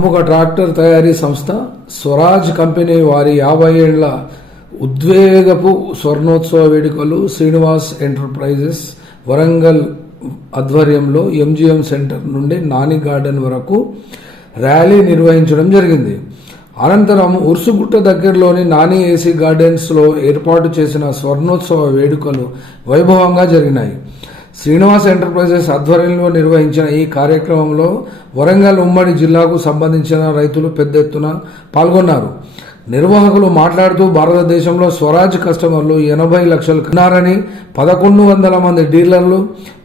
ప్రముఖ ట్రాక్టర్ తయారీ సంస్థ స్వరాజ్ కంపెనీ వారి యాభై ఏళ్ళ ఉద్వేగపు స్వర్ణోత్సవ వేడుకలు శ్రీనివాస్ ఎంటర్ప్రైజెస్ వరంగల్ ఆధ్వర్యంలో ఎంజిఎం సెంటర్ నుండి నాని గార్డెన్ వరకు ర్యాలీ నిర్వహించడం జరిగింది. అనంతరం ఉర్సుగుట్ట దగ్గరలోని నాని ఏసీ గార్డెన్స్లో ఏర్పాటు చేసిన స్వర్ణోత్సవ వేడుకలు వైభవంగా జరిగినాయి. శ్రీనివాస్ ఎంటర్ప్రైజెస్ ఆధ్వర్యంలో నిర్వహించిన ఈ కార్యక్రమంలో వరంగల్ ఉమ్మడి జిల్లాకు సంబంధించిన రైతులు పెద్ద ఎత్తున పాల్గొన్నారు. నిర్వాహకులు మాట్లాడుతూ భారతదేశంలో స్వరాజ్ కస్టమర్లు ఎనభై లక్షలు ఉన్నారని పదకొండు వందల మంది డీలర్లు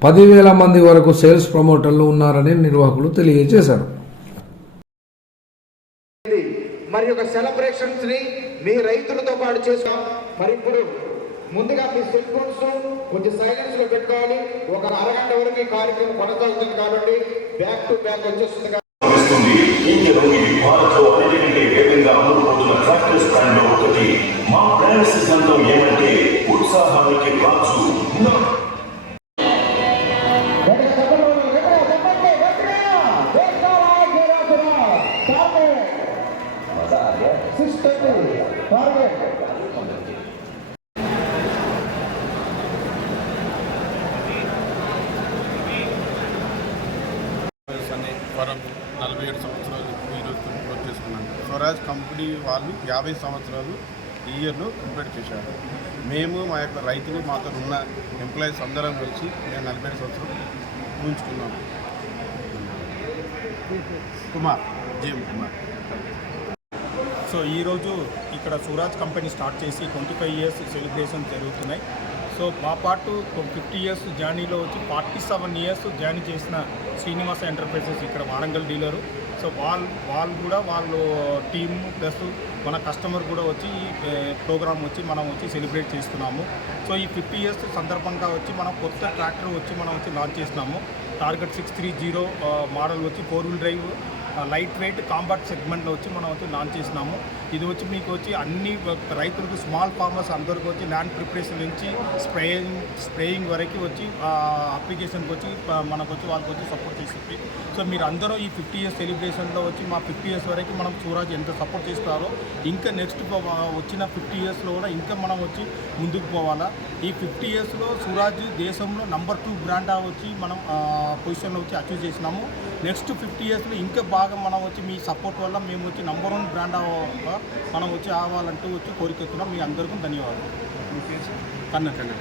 పదివేల మంది వరకు సేల్స్ ప్రమోటర్లు ఉన్నారని నిర్వాహకులు తెలియజేశారు. మరి ఒక సెలబ్రేషన్స్ని మీ రైతులతో పాటు చేసాం మరి ఇప్పుడు ముందుగా మీ సెల్ ఫోన్స్ కొంచెం సైలెన్స్లో పెట్టుకోవాలి. ఒక అరగంట వరకు ఈ కార్యక్రమం కొనసాగుతుంది కాబట్టి బ్యాక్ టు బ్యాక్ వచ్చేస్తుంది ఒకటి. మా సిద్ధాంతం ఏమంటే ఉత్సాహానికి వరం నలభై ఏడు సంవత్సరాలు ఈరోజు పూర్తి చేసుకున్నాను స్వరాజ్ కంపెనీ వాళ్ళు యాభై సంవత్సరాలు ఈ ఇయర్లో కంప్లీట్ చేశారు. మేము మా యొక్క రైతులు మాతో ఉన్న ఎంప్లాయీస్ అందరం కలిసి మేము నలభై ఏడు సంవత్సరం ఊహించుకున్నాము కుమార్ జీఎం కుమార్. సో ఈరోజు ఇక్కడ సూరాజ్ కంపెనీ స్టార్ట్ చేసి ట్వంటీ ఫైవ్ ఇయర్స్ సెలబ్రేషన్ జరుగుతున్నాయి. సో మా పాటు ఫిఫ్టీ ఇయర్స్ జర్నీలో వచ్చి ఫార్టీ సెవెన్ ఇయర్స్ జర్నీ చేసిన శ్రీనివాస ఎంటర్ప్రైజెస్ ఇక్కడ వారంగల్ డీలరు. సో వాళ్ళు వాళ్ళు కూడా వాళ్ళు టీమ్ ప్లస్ మన కస్టమర్ కూడా వచ్చి ఈ ప్రోగ్రామ్ వచ్చి మనం వచ్చి సెలబ్రేట్ చేస్తున్నాము. సో ఈ ఫిఫ్టీ ఇయర్స్ సందర్భంగా వచ్చి మనం కొత్త ట్రాక్టర్ వచ్చి మనం వచ్చి లాంచ్ చేసినాము. Target six three zero model వచ్చి four wheel drive light weight compact సెగ్మెంట్లో వచ్చి మనం వచ్చి లాంచ్ చేసినాము. ఇది వచ్చి మీకు వచ్చి అన్ని రైతులకు స్మాల్ ఫార్మర్స్ అందరికీ వచ్చి ల్యాండ్ ప్రిపరేషన్ నుంచి స్ప్రేయింగ్ స్ప్రేయింగ్ వరకు వచ్చి అప్లికేషన్కి వచ్చి మనకు వచ్చి వాళ్ళకి వచ్చి సపోర్ట్ చేసి సో మీరు అందరూ ఈ ఫిఫ్టీ ఇయర్స్ సెలబ్రేషన్లో వచ్చి మా ఫిఫ్టీ ఇయర్స్ వరకు మనం సూరాజ్ ఎంత సపోర్ట్ చేస్తారో ఇంకా నెక్స్ట్ వచ్చిన ఫిఫ్టీ ఇయర్స్లో కూడా ఇంకా మనం వచ్చి ముందుకు పోవాలా. ఈ ఫిఫ్టీ ఇయర్స్లో సూరాజ్ దేశంలో నంబర్ టూ బ్రాండ్ వచ్చి మనం పొజిషన్లో వచ్చి అచీవ్ చేసినాము. నెక్స్ట్ ఫిఫ్టీ ఇయర్స్లో ఇంకా బాగా మనం వచ్చి మీ సపోర్ట్ వల్ల మేము వచ్చి నంబర్ వన్ బ్రాండ్ మనం వచ్చి అవ్వాలంటూ వచ్చి కోరికెత్తున్నాం మీ అందరికీ ధన్యవాదాలు. కన్నా కన్నా